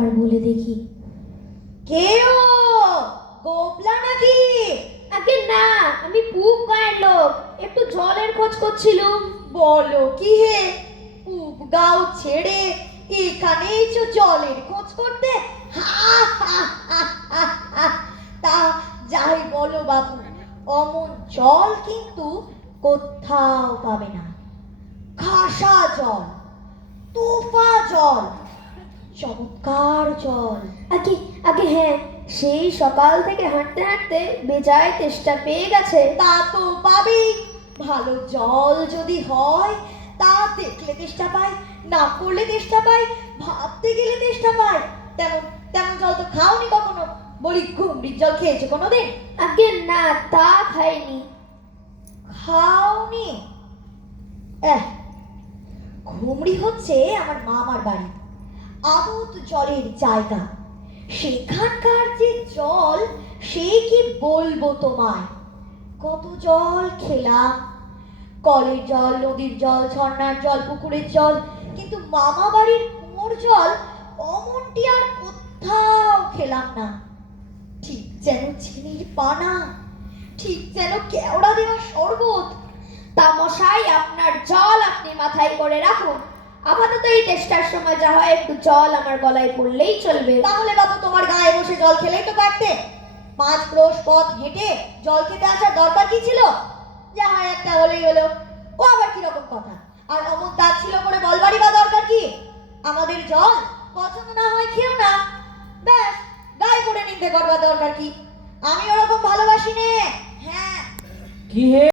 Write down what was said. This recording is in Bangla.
একবার বলে দেখি। কে ও? গোপলা নাকি? আগে না আমি পুব গায়ের লোক। একটু জলের খোঁজ করছিলুম। বলো কি হে? পুব গাও ছেড়ে এখানে এসো জলের খোঁজ করতে। তা যাই বলো বাবু অমন জল কিন্তু কোথাও পাবে না। খাসা জল তোফা জল চমৎকার জল আগে আগে হ্যাঁ সেই সকাল থেকে হাঁটতে হাঁটতে বেজায় তেষ্টা পেয়ে গেছে। তা তো পাবেই। ভালো জল যদি হয় তা দেখলে তেষ্টা পায় না করলে তেষ্টা পায় ভাবতে গেলে তেষ্টা পায়। তেমন তেমন জল তো খাওনি কখনো। বলি ঘুমড়ির জল খেয়েছো কোনোদিন? আগে না তা খাইনি। খাওনি? ঘুমড়ি হচ্ছে আমার মামার বাড়ি। আবত জলের জায়গা। সেখানকার যে জল, সে কি বলব তোমায়? কত জল খেলাম। কলের জল, নদীর জল, ঝর্ণার জল, পুকুরের জল, কিন্তু মামা বাড়ির কুয়োর জল, অমনটি আর কোথাও খেলাম না। ঠিক যেন চিনির পানা, ঠিক যেন কেওড়া দেওয়া শরবত তামশাই আপনার জল আপনি মাথায় করে রাখুন। আপাতত এই তেষ্টার সময় যা হয়, একটু জল আমার গলায় পড়লেই চলবে। তাহলে বাবু, তোমার গায়ে বসে জল খেলেই তো পারতে। পাঁচ ক্রোশ পথ হেঁটে জল খেতে আসার দরকার কি ছিল? যা হয় একটা হলেই হলো। ও আবার কীরকম কথা? আর অমুক দাঁত ছিল করে বলবারই বা দরকার কি? আমাদের জল পছন্দ না হয় খেও না। ব্যাস, গায়ে করে নিতে করবার দরকার কি? আমি ওরকম ভালোবাসি নে। হ্যাঁ। কি হে?